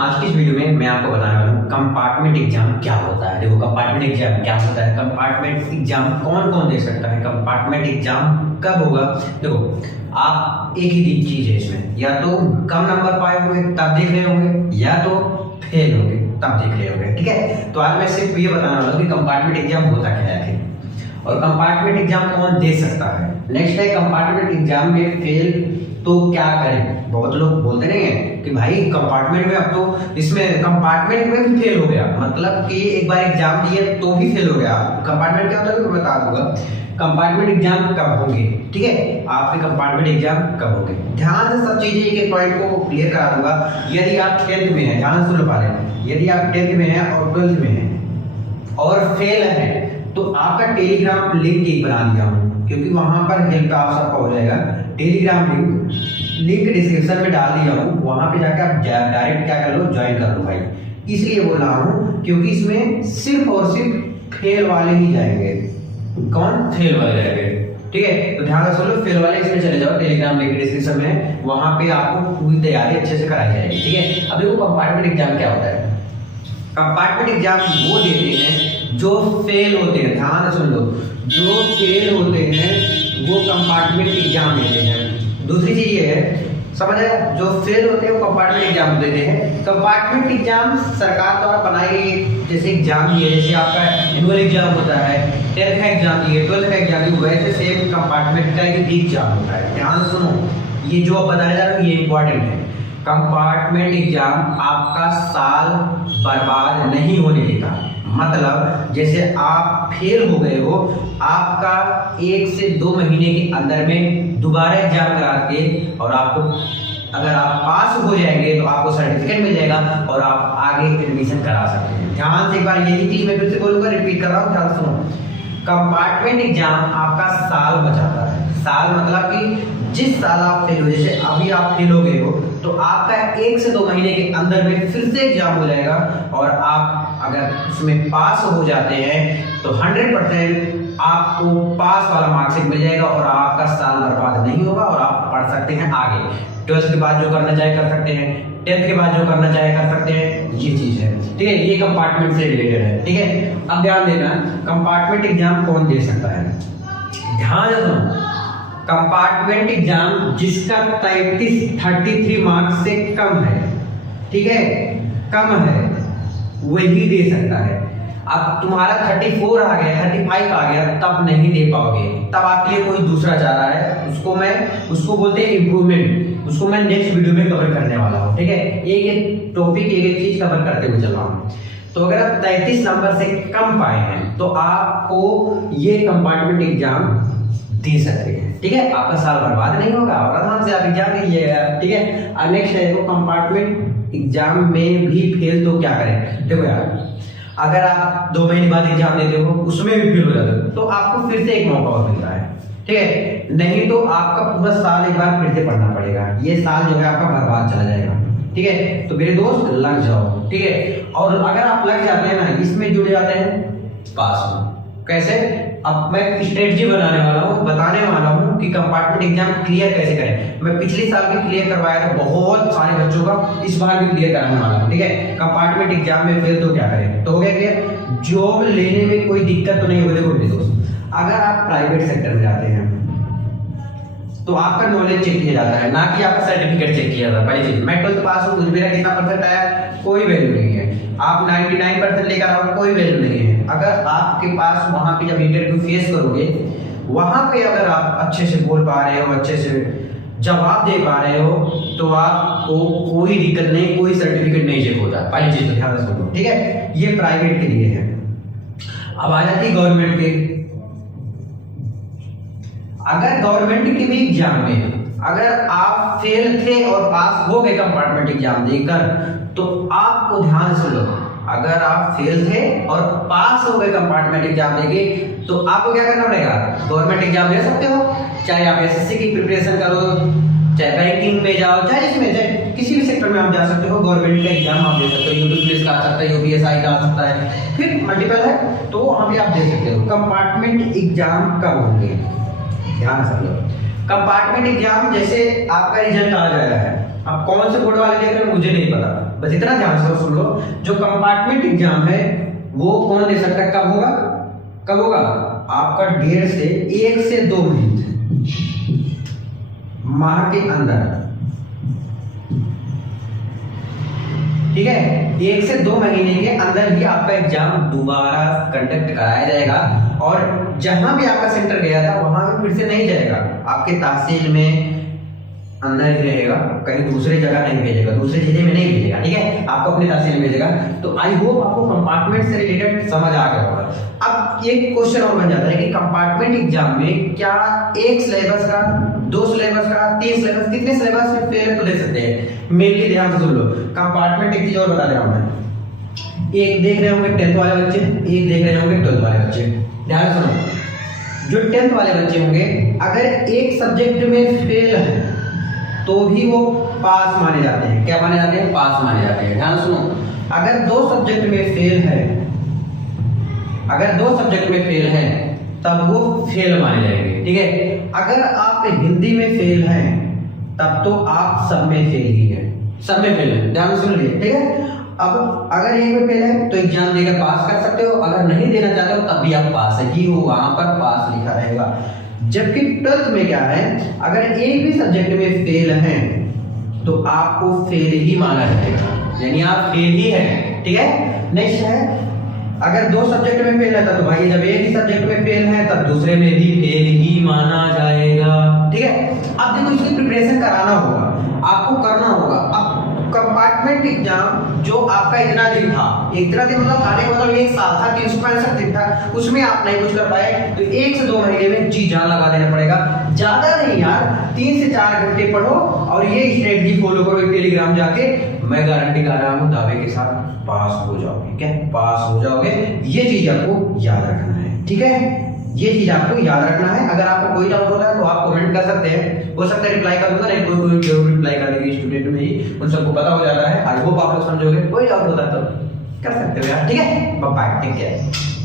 आज की इस वीडियो में मैं आपको बताने वाला हूँ कंपार्टमेंट एग्जाम क्या होता है। देखो कंपार्टमेंट एग्जाम क्या होता है, कंपार्टमेंट एग्जाम कौन कौन दे सकता है, कंपार्टमेंट एग्जाम कब होगा। देखो आप एक ही चीज है इसमें, या तो कम नंबर पाए होंगे तब देख रहे होंगे, या तो फेल होंगे तब देख रहे होंगे। ठीक है, तो आज मैं सिर्फ ये बताने वाला हूँ कि कंपार्टमेंट एग्जाम होता क्या है और कंपार्टमेंट एग्जाम कौन दे सकता है। नेक्स्ट है कंपार्टमेंट एग्जाम में फेल तो क्या करें। बहुत लोग बोलते नहीं है कि भाई कंपार्टमेंट में, अब तो इसमें कंपार्टमेंट में भी फेल हो गया, मतलब कि एक बार एग्जाम दिए तो भी फेल हो गया। कंपार्टमेंट क्या होता है मैं बता दूंगा। कंपार्टमेंट एग्जाम कब होंगे, ठीक है, आपके कंपार्टमेंट एग्जाम कब होंगे, ध्यान से सब चीजें एक पॉइंट को क्लियर करा दूंगा। यदि आप 10th में हैं, ध्यान सुन पा रहे हैं, यदि आप 10th में हैं और 12th में हैं और फेल है तो आपका टेलीग्राम लिंक एक बना दिया हूँ, क्योंकि वहां पर हेल्प आप सबका हो जाएगा। टेलीग्राम लिंक डिस्क्रिप्शन में डाल दिया हूँ, वहां पे जाकर आप डायरेक्ट क्या कर लो, ज्वाइन कर लो भाई। इसलिए बोल रहा हूँ क्योंकि इसमें सिर्फ और सिर्फ फेल वाले ही जाएंगे। कौन? फेल वाले जाएंगे। ठीक है, तो ध्यान से सुन लो, फेल वाले इसमें चले जाओ, टेलीग्राम लिंक डिस्क्रिप्शन में, वहां पे आपको पूरी तैयारी अच्छे से कराई जाएगी। ठीक है, अब देखो कंपार्टमेंट एग्जाम क्या होता है। कंपार्टमेंट एग्जाम वो देते हैं जो फेल होते हैं, ध्यान से सुन लो, जो फेल होते हैं वो कंपार्टमेंट एग्जाम देते हैं। दूसरी चीज ये है, समझ आया, जो फेल होते हैं वो कंपार्टमेंट एग्जाम देते हैं। कंपार्टमेंट एग्जाम सरकार द्वारा बनाई गई जैसे एग्जाम दिए, जैसे आपका एनुअल एग्जाम होता है, 10th का एग्जाम दिए, 12th का एग्जाम दिए, वैसे सेम कंपार्टमेंट का भी एग्जाम होता है। ध्यान सुनो, ये जो बताया जा रहा है ये इंपॉर्टेंट है। कंपार्टमेंट एग्जाम आपका साल बर्बाद नहीं होने देता। मतलब जैसे आप फेल हो गए हो, आपका 1 से 2 महीने के अंदर में दोबारा एग्जाम करा के, और आपको अगर आप पास हो जाएंगे तो आपको सर्टिफिकेट मिल जाएगा और आप आगे एडमिशन करा सकते हैं। ध्यान से एक बार यही चीज मैं फिर से बोलूंगा, रिपीट कर रहा हूँ, ध्यान सुनो। कंपार्टमेंट एग्जाम आपका साल बचाता है। साल मतलब कि जिस साल आप फेल हो, जैसे अभी आप फेल हो गए हो तो आपका 1 से 2 महीने के अंदर में फिर से एग्जाम हो जाएगा, और आप अगर इसमें पास हो जाते हैं तो 100% आपको पास वाला मार्क्स मिल जाएगा और आपका साल बर्बाद नहीं होगा और आप पढ़ सकते हैं आगे। 12th के बाद जो करना चाहे कर सकते हैं, 10th के बाद जो करना चाहे कर सकते हैं, ये चीज है। ठीक है, ये कंपार्टमेंट से रिलेटेड है। ठीक है, अब ध्यान देना, कंपार्टमेंट एग्जाम कौन दे सकता है। ध्यान रखना, कंपार्टमेंट एग्जाम जिसका 33 मार्क्स से कम है, ठीक है, कम है, वही दे सकता है। अब तुम्हारा 34 आ गया, 35 आ गया, तब नहीं दे पाओगे, तब आपके लिए कोई दूसरा चाह रहा है, उसको बोलते हैं इम्प्रूवमेंट। उसको मैं नेक्स्ट वीडियो में कवर करने वाला हूँ। ठीक है, एक एक टॉपिक, एक एक चीज कवर करते हुए चल रहा हूँ। तो अगर आप 33 नंबर से कम पाए हैं तो आपको ये कंपार्टमेंट एग्जाम दे सकते हैं। ठीक है, आपका साल बर्बाद नहीं होगा और आराम से आप एग्जाम दीजिएगा। ठीक है, और नेक्स्ट है वो कंपार्टमेंट एग्जाम में भी फेल तो क्या करें। देखो यार, अगर आप 2 महीने बाद एग्जाम देते हो, उसमें भी फेल हो जाते हो, तो आपको फिर से एक मौका और मिलता है। ठीक है, नहीं तो आपका पूरा साल एक बार फिर से पढ़ना पड़ेगा, ये साल जो है आपका बर्बाद चला जाएगा। ठीक है, तो मेरे दोस्त लग जाओ। ठीक है, और अगर आप लग जाते हैं ना, इसमें जुड़ जाते हैं, पास हो। कैसे? अब मैं स्ट्रेटजी बताने वाला हूँ कि कंपार्टमेंट एग्जाम क्लियर कैसे करें। मैं पिछले साल भी क्लियर करवाया था बहुत सारे बच्चों का, इस बार भी क्लियर कराने वाला हूँ। ठीक है, कंपार्टमेंट एग्जाम में फेल तो क्या करें, तो हो गया क्लियर। जॉब लेने में कोई दिक्कत तो नहीं होगी। देखो मेरे दोस्त, अगर आप प्राइवेट सेक्टर में जाते हैं तो आपका नॉलेज चेक किया जाता है, ना कि आपका सर्टिफिकेट चेक किया जाता है। पहली चीज, मैं 12th पास हूँ, मेरा कितना परसेंट आया, कोई वैल्यू नहीं है। आप 99% लेकर आओ, कोई वैल्यू नहीं है। अगर आपके पास वहां पे जब इंटरव्यू फेस करोगे, वहां पे अगर आप अच्छे से बोल पा रहे हो, अच्छे से जवाब दे पा रहे हो, तो आपको कोई दिक्कत नहीं, कोई सर्टिफिकेट नहीं चेक होता। पहली चीज ध्यान रखो। ठीक है, ये प्राइवेट के लिए है। अब आ जाती है गवर्नमेंट के। अगर गवर्नमेंट के भी एग्जाम में अगर आप फेल थे और पास हो गए कंपार्टमेंट एग्जाम देकर, तो आपको ध्यान से लो, अगर आप फेल थे और पास हो गए कंपार्टमेंट एग्जाम देके, तो आपको क्या करना पड़ेगा, गवर्नमेंट एग्जाम दे सकते हो। चाहे आप एसएससी की प्रिपरेशन करो, चाहे बैंकिंग में जाओ, चाहे इसमें, चाहे किसी भी सेक्टर में आप जा सकते हो, गवर्नमेंट का एग्जाम आप दे सकते हो। यूपी पुलिस का आ सकता है, यूपीएसआई का आ सकता है, फिर मल्टीपल है, तो वहां भी आप दे सकते हो। कंपार्टमेंट एग्जाम कब होंगे, ध्यान से लो। कंपार्टमेंट एग्जाम जैसे आपका रिजल्ट आ गया है, अब कौन से बोर्ड वाले देख रहे हैं मुझे नहीं पता, बस इतना ध्यान से सुन लो, जो कंपार्टमेंट एग्जाम है वो कौन दे सकता है, कब होगा, कब होगा, आपका 1.5 से 1 से 2 माह के अंदर, ठीक है, 1 से 2 महीने के अंदर ही आपका एग्जाम दोबारा कंडक्ट कराया जाएगा, और जहां भी आपका सेंटर गया था वहां भी फिर से नहीं जाएगा, आपके तहसील में अंदर ही रहेगा, कहीं दूसरे जगह नहीं भेजेगा, दूसरे जिले में नहीं भेजेगा, ठीक है, आपको अपने तहसील में भेजेगा। तो आई होप आपको कंपार्टमेंट से रिलेटेड समझ आ गया होगा। अब एक क्वेश्चन और बन जाता है कि कंपार्टमेंट एग्जाम में क्या एक सिलेबस का, 2 सिलेबस का, 3 सिलेबस, कितने सिलेबस में फेल तो दे सकते हैं। मेनली ध्यान से सुन लो, कंपार्टमेंट एक चीज और बता दे रहा हूं मैं, एक देख रहे होंगे 10th वाले बच्चे, एक देख रहे होंगे 12th वाले बच्चे, ध्यान से सुनो, जो 10th वाले बच्चे होंगे अगर एक सब्जेक्ट में फेल है तो भी वो पास माने जाते हैं, क्या माने जाते हैं, पास माने जाते हैं। ध्यान सुनो, अगर 2 सब्जेक्ट में फेल है, अगर 2 सब्जेक्ट में फेल है तब वो फेल माने जाएंगे, ठीक है। अगर आप हिंदी में फेल हैं तब तो आप सब में फेल ही है, सब में फेल है, ध्यान सुन लीजिए, ठीक है। अब अगर एक में फेल है तो एग्जाम देकर पास कर सकते हो, अगर नहीं देना चाहते हो तब भी आप पास ही हो, वहां पर पास लिखा रहेगा। जबकि 12th में क्या है, अगर एक भी सब्जेक्ट में फेल है तो आपको फेल ही माना जाएगा, यानी आप फेल ही हैं, ठीक है। नेक्स्ट है, अगर 2 सब्जेक्ट में फेल है तो भाई जब एक ही सब्जेक्ट में फेल है तब दूसरे में भी फेल ही माना जाएगा, ठीक है। अब देखो इसकी प्रिपरेशन कराना होगा, आपको करना होगा। अब कंपार्टमेंट एग्जाम जो आपका इतना दिन था, इतना दिन मतलब आने का मतलब 1 साल था, 365 दिन था, उसमें आप नहीं कुछ कर पाए तो 1 से 2 महीने में जी जान लगा देना पड़ेगा। ज्यादा नहीं यार, 3 से 4 घंटे पढ़ो और ये स्ट्रेटजी फॉलो करो टेलीग्राम जाके, मैं गारंटी कर रहा हूँ दावे के साथ पास हो जाओगे, क्या पास हो जाओगे। ये चीज आपको याद रखना है, ठीक है, ये चीज आपको याद रखना है। अगर आपको कोई डाउट होता है तो आप कमेंट कर सकते हैं, हो सकता है रिप्लाई कर दूंगा, नहीं कोई जरूर रिप्लाई कर देगी, स्टूडेंट में ही उन सबको पता हो जाता है। आई होप आप लोग समझोगे, कोई डाउट होता है तो कर सकते हो यार, ठीक है। Bye bye, take care.